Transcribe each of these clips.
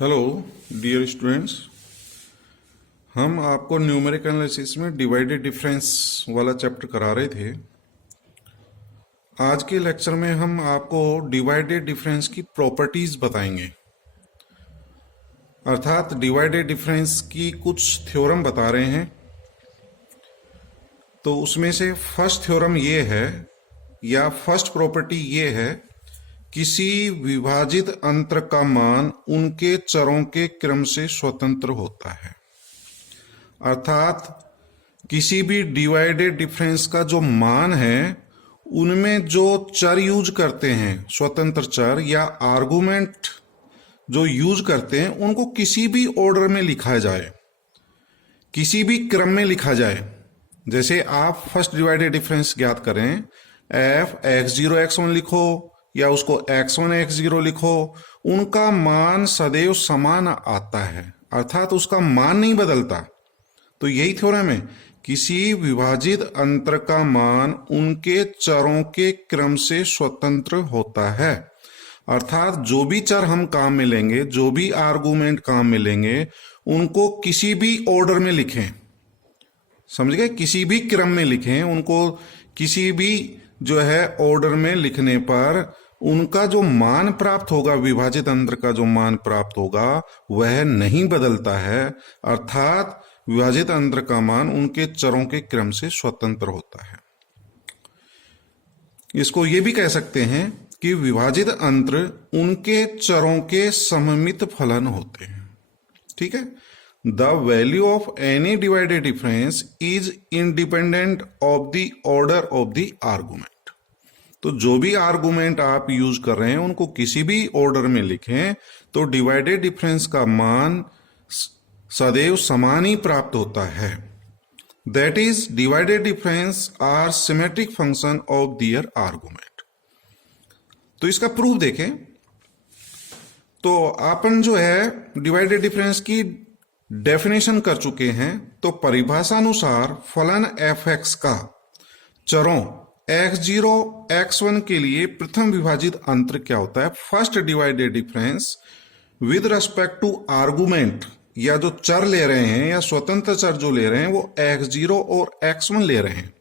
Hello dear students. हम आपको numerical analysis में डिवाइडेड डिफरेंस वाला चैप्टर करा रहे थे। आज के लेक्चर में हम आपको डिवाइडेड डिफरेंस की प्रॉपर्टीज बताएंगे, अर्थात डिवाइडेड डिफरेंस की कुछ थ्योरम बता रहे हैं। तो उसमें से फर्स्ट थ्योरम ये है या फर्स्ट प्रॉपर्टी ये है, किसी विभाजित अंतर का मान उनके चरों के क्रम से स्वतंत्र होता है। अर्थात किसी भी डिवाइडेड डिफरेंस का जो मान है उनमें जो चर यूज करते हैं, स्वतंत्र चर या आर्गुमेंट जो यूज करते हैं, उनको किसी भी ऑर्डर में लिखा जाए, किसी भी क्रम में लिखा जाए। जैसे आप फर्स्ट डिवाइडेड डिफरेंस ज्ञात करें, F x zero X one लिखो या उसको x1 x0 लिखो, उनका मान सदैव समान आता है, अर्थात उसका मान नहीं बदलता। तो यही थ्योरम है, किसी विभाजित अंतर का मान उनके चरों के क्रम से स्वतंत्र होता है। अर्थात जो भी चर हम काम में लेंगे, जो भी आर्गुमेंट काम में लेंगे, उनको किसी भी ऑर्डर में लिखें, समझ गए, किसी भी क्रम में लिखें, उनको किसी भी जो है ऑर्डर में लिखने पर उनका जो मान प्राप्त होगा, विभाजित अंतर का जो मान प्राप्त होगा वह नहीं बदलता है। अर्थात विभाजित अंतर का मान उनके चरों के क्रम से स्वतंत्र होता है। इसको ये भी कह सकते हैं कि विभाजित अंतर उनके चरों के सममित फलन होते हैं। ठीक है, the value of any divided difference is independent of the order of the argument. तो जो भी आर्गुमेंट आप यूज कर रहे हैं उनको किसी भी ऑर्डर में लिखें तो डिवाइडेड डिफरेंस का मान सदैव समान ही प्राप्त होता है। That is divided difference are symmetric function of their argument. तो इसका प्रूफ देखें तो अपन जो है डिवाइडेड डिफरेंस की डेफिनेशन कर चुके हैं। तो परिभाषा अनुसार फलन एफ एक्स का चरों x0 x1 के लिए प्रथम विभाजित अंतर क्या होता है? First divided difference with respect to argument, या जो चर ले रहे हैं या स्वतंत्र चर जो ले रहे हैं वो x0 और x1 ले रहे हैं।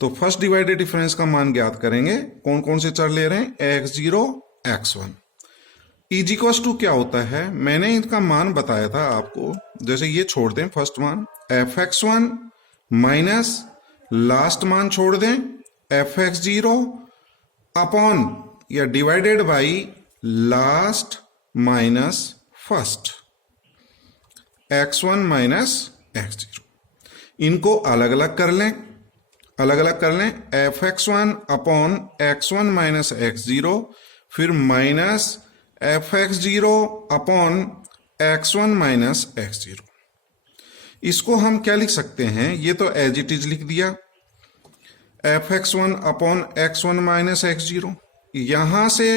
तो फर्स्ट डिवाइडेड डिफरेंस का मान ज्ञात करेंगे, कौन कौन से चर ले रहे हैं, x0 x1। Is equal to क्या होता है, मैंने इनका मान बताया था आपको। जैसे ये छोड़ दें फर्स्ट मान fx1 माइनस लास्ट मान छोड़ दें fx0 अपॉन या divided by last minus first x1 minus x0। इनको अलग अलग कर लें, अलग अलग कर लें, fx1 upon x1 minus x0, फिर minus fx0 upon x1 minus x0। इसको हम क्या लिख सकते हैं, ये तो एज इट इज लिख दिया, fx1 upon x1 minus x0। यहां से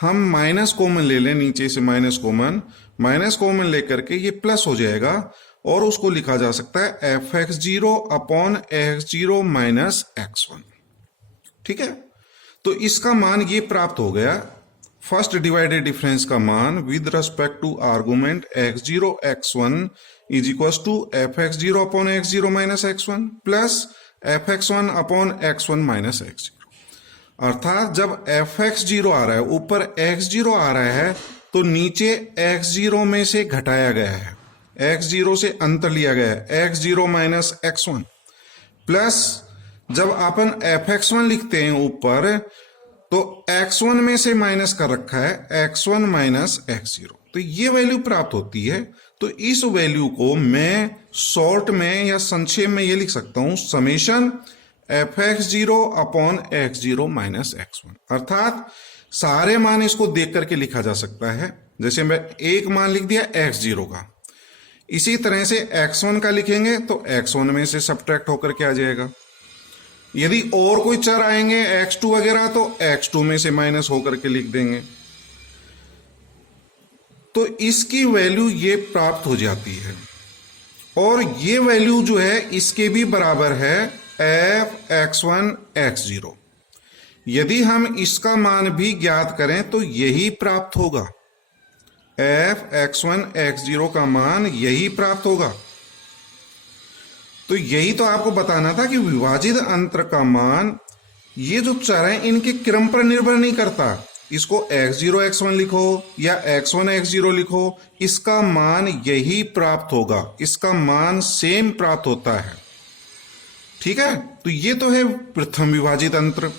हम माइनस कॉमन ले लें, नीचे से माइनस कॉमन लेकर के ये प्लस हो जाएगा और उसको लिखा जा सकता है fx0 upon x0 minus x1। ठीक है, तो इसका मान ये प्राप्त हो गया, फर्स्ट डिवाइडेड डिफरेंस का मान with respect to argument x0 x1 is equal to fx0 upon x0 minus x1 plus fx1 upon x1 minus x0। अर्थात जब fx0 आ रहा है, ऊपर x0 आ रहा है, तो नीचे x0 में से घटाया गया है, x0 से अंतर लिया गया है, x0 माइनस x1 प्लस जब अपन fx1 लिखते हैं ऊपर तो x1 में से माइनस कर रखा है x1 माइनस x0, तो ये वैल्यू प्राप्त होती है। तो इस वैल्यू को मैं शॉर्ट में या संक्षेप में ये लिख सकता हूं, summation fx0 upon x0 minus x1। अर्थात सारे मान इसको देख करके लिखा जा सकता है। जैसे मैं एक मान लिख दिया x0 का, इसी तरह से x1 का लिखेंगे तो x1 में से सब्ट्रैक्ट होकर के आ जाएगा। यदि और कोई चर आएंगे x2 वगैरह तो x2 में से माइनस होकर के लिख देंगे। तो इसकी वैल्यू ये प्राप्त हो जाती है और ये वैल्यू जो है इसके भी बराबर है fx1 x0। यदि हम इसका मान भी ज्ञात करें तो यही प्राप्त होगा, F x one x zero का मान यही प्राप्त होगा। तो यही तो आपको बताना था कि विभाजित अंतर का मान, ये जो चर है इनके क्रम पर निर्भर नहीं करता। इसको x0 x1 लिखो या x1 x0 लिखो, इसका मान यही प्राप्त होगा, इसका मान सेम प्राप्त होता है। ठीक है, तो ये तो है प्रथम विभाजित अंतर।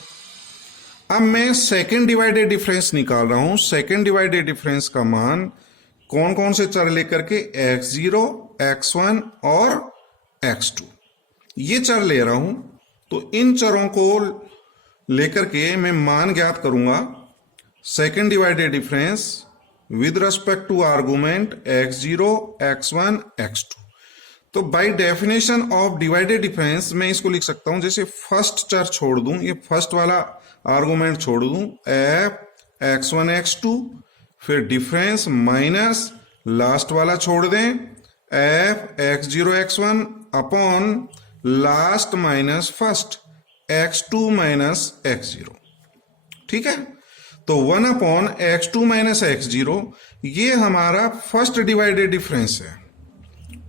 अब मैं सेकेंड डिवाइडेड डिफरेंस निकाल रहा हूं। सेकेंड डिवाइडेड डिफरेंस का मान कौन कौन से चर लेकर के, x0 x1 और x2, ये चर ले रहा हूं। तो इन चरों को लेकर के मैं मान ज्ञात करूंगा। Second divided difference with respect to argument x0 x1 x2। तो by definition of divided difference मैं इसको लिख सकता हूं, जैसे फर्स्ट चर छोड़ दूं, ये फर्स्ट वाला आर्गुमेंट छोड़ दूं, f x1 x2, फिर डिफरेंस माइनस लास्ट वाला छोड़ दें, f x0 x1 upon last minus first x2 minus x0। ठीक है, तो 1 अपॉन x2 माइनस x0, ये हमारा फर्स्ट डिवाइडेड डिफरेंस है।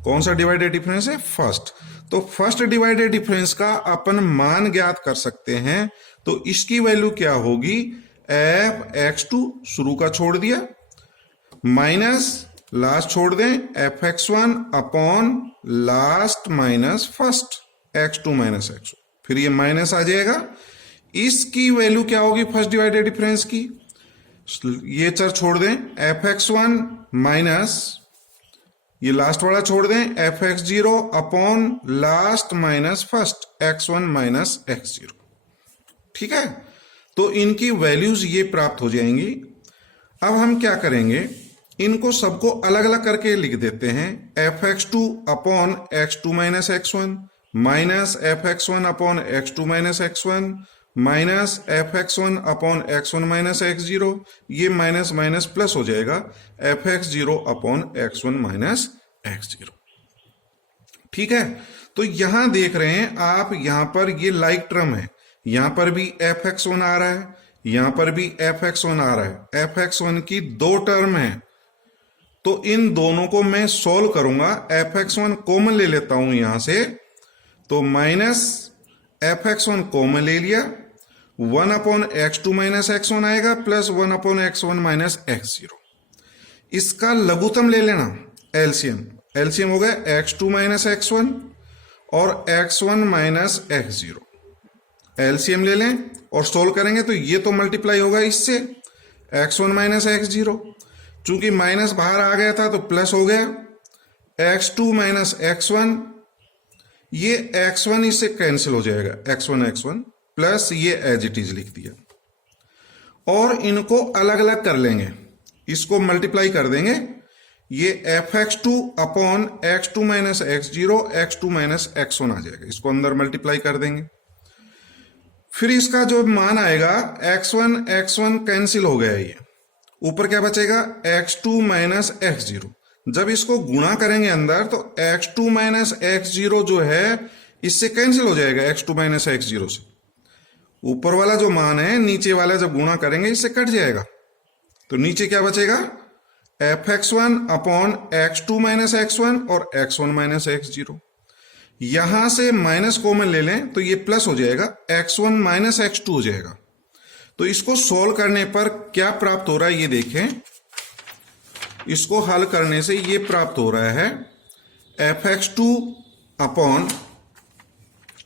कौन सा डिवाइडेड डिफरेंस है? फर्स्ट। तो फर्स्ट डिवाइडेड डिफरेंस का अपन मान ज्ञात कर सकते हैं। तो इसकी वैल्यू क्या होगी, f x2 शुरू का छोड़ दिया, माइनस लास्ट छोड़ दें, f x1 upon last minus first x2 minus x1, फिर ये माइनस आ जाएगा। इसकी वैल्यू क्या होगी फर्स्ट डिवाइडेड डिफरेंस की, ये चर छोड़ दें, f x1 माइनस ये लास्ट वाला छोड़ दें, f x0 upon last minus first x1 minus x0। ठीक है, तो इनकी वैल्यूज ये प्राप्त हो जाएंगी। अब हम क्या करेंगे, इनको सबको अलग अलग करके लिख देते हैं। f x2 upon x2 minus x1 minus f x1 upon x2 minus x1 minus f x1 upon x1 minus x0, ये माइनस माइनस प्लस हो जाएगा, f x0 upon x1 minus x0। ठीक है, तो यहां देख रहे हैं आप, यहां पर ये लाइक टर्म है, यहां पर भी f x1 आ रहा है, यहां पर भी f x1 आ रहा है। f x1 की दो टर्म है, तो इन दोनों को मैं सोल्व करूंगा। f x1 कॉमन ले लेता हूं यहां से, तो माइनस f x1 कॉमन ले लिया, 1 अपॉन x2 माइनस x1 आएगा plus 1 upon x1 minus x0। इसका लघुत्तम ले लेना, एलसीएम। एलसीएम हो गया x2 माइनस x1 और x1 माइनस x0। एलसीएम ले लें और सोल्व करेंगे तो ये तो मल्टीप्लाई होगा इससे, x1 माइनस x0, चूंकि माइनस बाहर आ गया था तो प्लस हो गया, x2 माइनस x1, ये x1 इससे कैंसिल हो जाएगा, x1 प्लस ये एज इट इज लिख दिया। और इनको अलग अलग कर लेंगे, इसको मल्टीप्लाई कर देंगे, ये f x2 upon x2 minus x0 x2 minus x1 आ जाएगा, इसको अंदर मल्टीप्लाई कर देंगे। फिर इसका जो मान आएगा x1 कैंसिल हो गया, ये ऊपर क्या बचेगा, x2 माइनस x0। जब इसको गुणा करेंगे अंदर तो x2 माइनस x0 जो है इससे कैंसिल हो जाएगा, x2 माइनस x0 से। ऊपर वाला जो मान है नीचे वाला जब गुणा करेंगे इससे कट जाएगा, तो नीचे क्या बचेगा, f x1 upon x2 minus x1 और x1 माइनस x0। यहां से माइनस कॉमन ले लें तो ये प्लस हो जाएगा, x1 माइनस x2 हो जाएगा। तो इसको सोल्व करने पर क्या प्राप्त हो रहा है ये देखें, इसको हल करने से ये प्राप्त हो रहा है f x2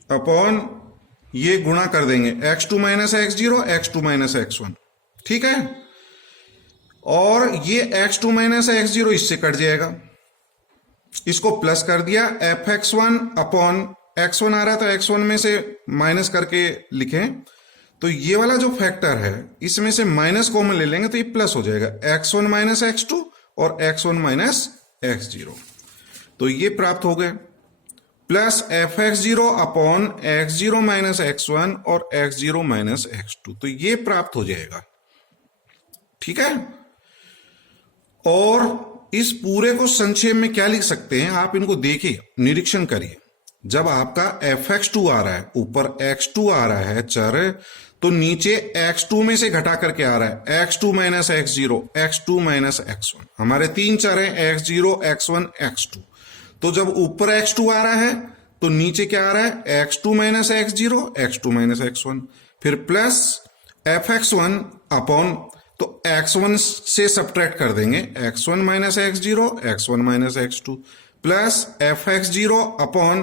अपॉन ये गुणा कर देंगे x2 minus x0 x2 minus x1। ठीक है, और ये x2 माइनस x0 इससे कट जाएगा, इसको प्लस कर दिया, f x1 अपॉन x1 आ रहा है तो x1 में से माइनस करके लिखें, तो ये वाला जो फैक्टर है इसमें से माइनस कॉमन ले लेंगे तो ये प्लस हो जाएगा, x1 माइनस x2 और x1 माइनस x0, तो ये प्राप्त हो गए, plus f x0 upon x0 minus x1 और x0 माइनस x2, तो ये प्राप्त हो जाएगा। ठीक है, और इस पूरे को संक्षेप में क्या लिख सकते हैं, आप इनको देखिए, निरीक्षण करिए। जब आपका fx2 आ रहा है, ऊपर x2 आ रहा है चर, तो नीचे x2 में से घटा करके आ रहा है x2 minus x0, x2 minus x1। हमारे तीन चर हैं x0, x1, x2। तो जब ऊपर x2 आ रहा है तो नीचे क्या आ रहा है x2 minus x0, x2 minus x1, फिर प्लस fx1 अपॉन, तो x1 से सब्ट्रैक्ट कर देंगे x1 minus x0, x1 minus x2, plus fx0 upon,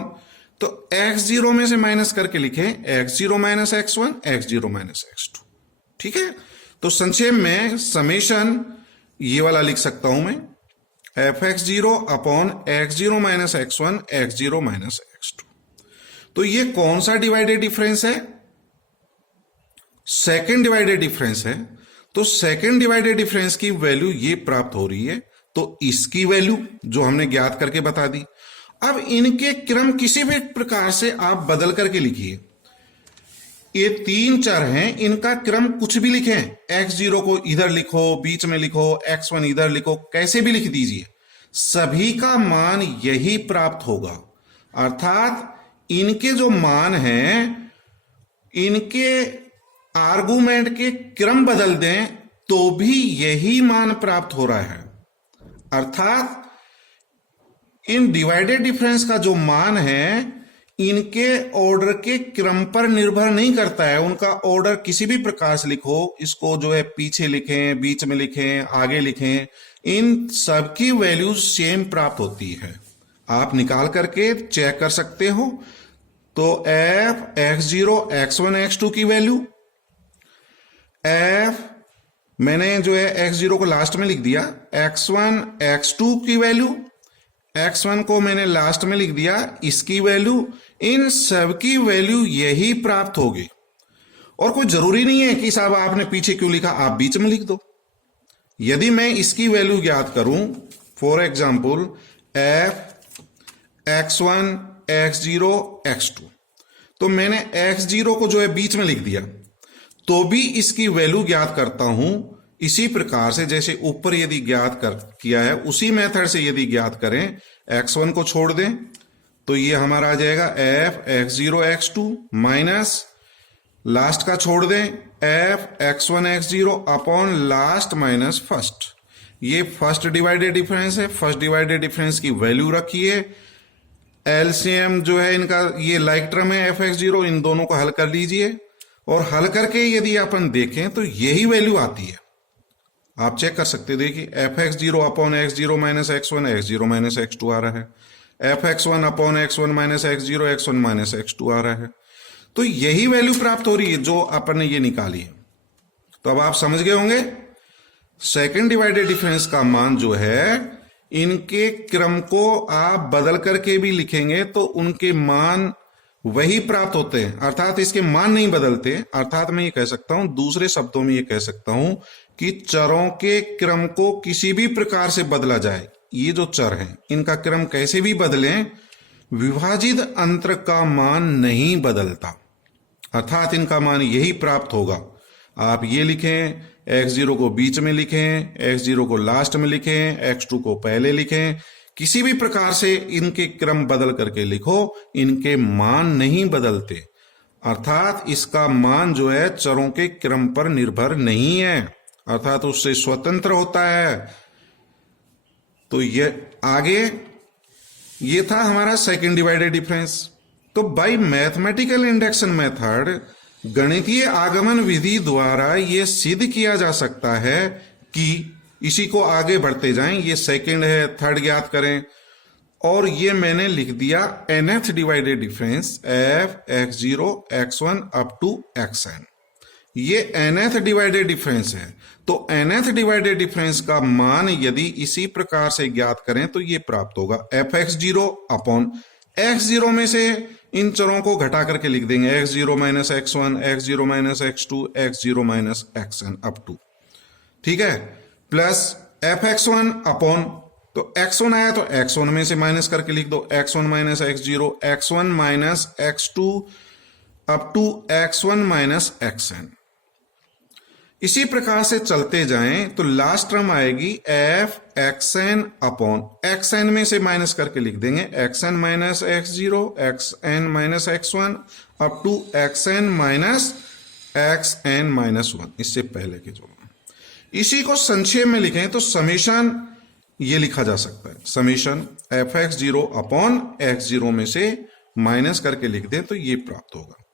तो x0 में से माइनस करके लिखें x0 minus x1, x0 minus x2। ठीक है, तो संक्षेप में समेशन ये वाला लिख सकता हूं मैं, fx0 upon x0 minus x1, x0 minus x2। तो ये कौन सा डिवाइडेड डिफरेंस है? सेकेंड डिवाइडेड डिफरेंस है। तो सेकेंड डिवाइडेड डिफरेंस की वैल्यू ये प्राप्त हो रही है, तो इसकी वैल्यू जो हमने ज्ञात करके बता दी। अब इनके क्रम किसी भी प्रकार से आप बदल करके लिखिए। ये तीन चर हैं, इनका क्रम कुछ भी लिखें, x0 को इधर लिखो, बीच में लिखो, x1 इधर लिखो, कैसे भी लिख दीजिए, सभी का मान यही प्राप्त होगा। अर्थात इनके जो मान हैं, इनके आर्गुमेंट के क्रम बदल दें तो भी यही मान प्राप्त हो रहा है। अर्थात इन डिवाइडेड डिफरेंस का जो मान है, इनके ऑर्डर के क्रम पर निर्भर नहीं करता है। उनका ऑर्डर किसी भी प्रकार से लिखो, इसको जो है पीछे लिखें, बीच में लिखें, आगे लिखें, इन सबकी वैल्यूज सेम प्राप्त होती है। आप निकाल करके चेक कर सकते हो। तो f x0, x1, x2 की वैल्यू, f मैंने जो है x0 को लास्ट में लिख दिया, x1, x2 की वैल्यू, x1 को मैंने लास्ट में लिख दिया, इसकी वैल्यू, इन सब की वैल्यू यही प्राप्त होगी। और कोई जरूरी नहीं है कि साहब आपने पीछे क्यों लिखा, आप बीच में लिख दो। यदि मैं इसकी वैल्यू ज्ञात करूं, for example f x1, x0, x2, तो मैंने x0 को जो है बीच में लिख दिया, तो भी इसकी वैल्यू ज्ञात करता हूं इसी प्रकार से जैसे ऊपर यदि ज्ञात किया है, उसी मेथड से यदि ज्ञात करें, x1 को छोड़ दें तो ये हमारा आ जाएगा f x0 x2 minus last का छोड़ दें f x1 x0 upon last minus first. ये फर्स्ट डिवाइडेड डिफरेंस है। फर्स्ट डिवाइडेड डिफरेंस की वैल्यू रखिए, एलसीएम जो है इनका ये लाइक टर्म है f x0, इन दोनों को हल कर लीजिए और हल करके यदि अपन देखें तो यही वैल्यू आती है। आप चेक कर सकते, देखिए f x0 upon x0 minus x1, x0 minus x2 आ रहा है, f x1 upon x1 minus x0, x1 minus x2 आ रहा है। तो यही वैल्यू प्राप्त हो रही है जो अपन ने ये निकाली है। तो अब आप समझ गए होंगे, सेकेंड डिवाइडेड डिफरेंस का मान जो है, इनके क्रम को आप बदल करके भी लिखेंगे तो उनके मान वही प्राप्त होते हैं, अर्थात इसके मान नहीं बदलते। अर्थात मैं ये कह सकता हूं, दूसरे शब्दों में ये कह सकता हूं कि चरों के क्रम को किसी भी प्रकार से बदला जाए, ये जो चर हैं इनका क्रम कैसे भी बदलें, विभाजित अंतर का मान नहीं बदलता, अर्थात इनका मान यही प्राप्त होगा। आप ये लिखें, x0 को बीच में लिखें, x0 को लास्ट में लिखें, x2 को पहले लिखें, किसी भी प्रकार से इनके क्रम बदल करके लिखो, इनके मान नहीं बदलते। अर्थात इसका मान जो है चरों के क्रम पर निर्भर नहीं है, अर्थात उससे स्वतंत्र होता है। तो ये आगे ये था हमारा सेकेंड डिवाइडेड डिफरेंस। तो बाय मैथमेटिकल इंडक्शन मेथड, गणितीय आगमन विधि द्वारा यह सिद्ध किया जा सकता है कि इसी को आगे बढ़ते जाएं, ये सेकंड है, थर्ड ज्ञात करें, और ये मैंने लिख दिया nth divided difference f x0 x1 up to xn। ये nth डिवाइडेड डिफरेंस है। तो nth डिवाइडेड डिफरेंस का मान यदि इसी प्रकार से ज्ञात करें तो ये प्राप्त होगा f x0 अपॉन x0 में से इन चरों को घटा करके लिख देंगे x0 minus x1, x0 minus x2, x0 minus xn up to, ठीक है, प्लस f x1 अपॉन, तो x1 आया तो x1 में से माइनस करके लिख दो x1 minus x0, x1 minus x2 up to x1 minus xn। इसी प्रकार से चलते जाएं तो लास्ट टर्म आएगी f x n upon x n में से माइनस करके लिख देंगे x n minus x zero x n minus x one up to x n minus one, इससे पहले के जो। इसी को संक्षेप में लिखें तो समेशन ये लिखा जा सकता है, summation F x zero upon x zero में से माइनस करके लिख दें तो ये प्राप्त होगा।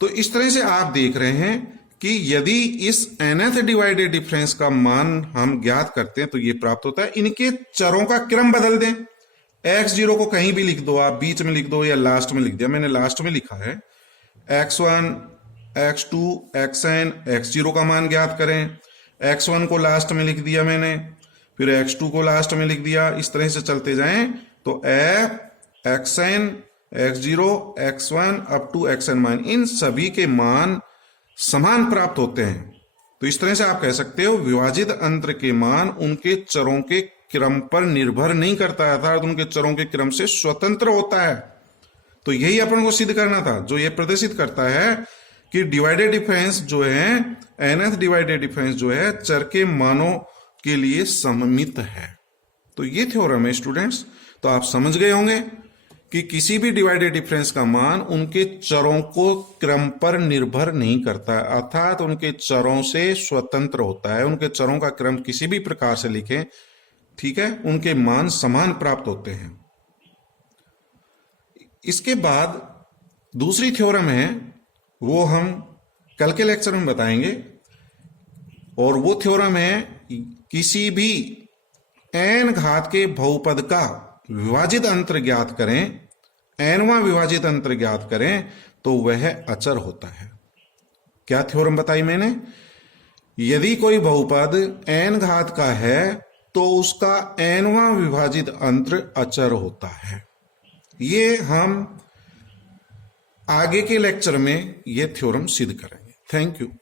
तो इस तरह से आप देख रहे हैं कि यदि इस nth डिवाइडेड डिफरेंस का मान हम ज्ञात करते हैं तो ये प्राप्त होता है। इनके चरों का क्रम बदल दें, एक्स जीरो को कहीं भी लिख दो, आप बीच में लिख दो या लास्ट में लिख दिया, मैंने लास्ट में लिखा है। X one x two x N x zero का मान ज्ञात करें, एक्स वन को लास्ट में लिख दिया मैंने, फिर एक्स टू को लास्ट में लिख दिया। इस तरह से चलते जाएं तो F x N x zero X one up to x N माइन, इन सभी के मान समान प्राप्त होते हैं। तो इस तरह से आप कह सकते हो विभाजित अंतर के मान उनके चरों के क्रम पर निर्भर नहीं करता है, अर्थात उनके चरों के क्रम से स्वतंत्र होता है। तो यही अपन को सिद्ध करना था, जो ये प्रदर्शित करता है कि डिवाइडेड डिफरेंस जो है, nth डिवाइडेड डिफरेंस जो है चर के मानों के लिए सममित है। तो ये थ्योरम है स्टूडेंट्स। तो आप समझ गए होंगे कि किसी भी डिवाइडेड डिफरेंस का मान उनके चरों को क्रम पर निर्भर नहीं करता है, अर्थात उनके चरों से स्वतंत्र होता है। उनके चरों का क्रम किसी भी प्रकार से लिखें, ठीक है, उनके मान समान प्राप्त होते हैं। इसके बाद दूसरी थ्योरम है, वो हम कल के लेक्चर में बताएंगे, और वो थ्योरम है किसी भी n घात के बहुपद का विभाजित अंतर ज्ञात करें, nवां विभाजित अंतर ज्ञात करें तो वह अचर होता है। क्या थ्योरम बताई मैंने? यदि कोई बहुपद n घात का है तो उसका nवां विभाजित अंतर अचर होता है। ये हम आगे के लेक्चर में यह थ्योरम सिद्ध करेंगे। Thank you.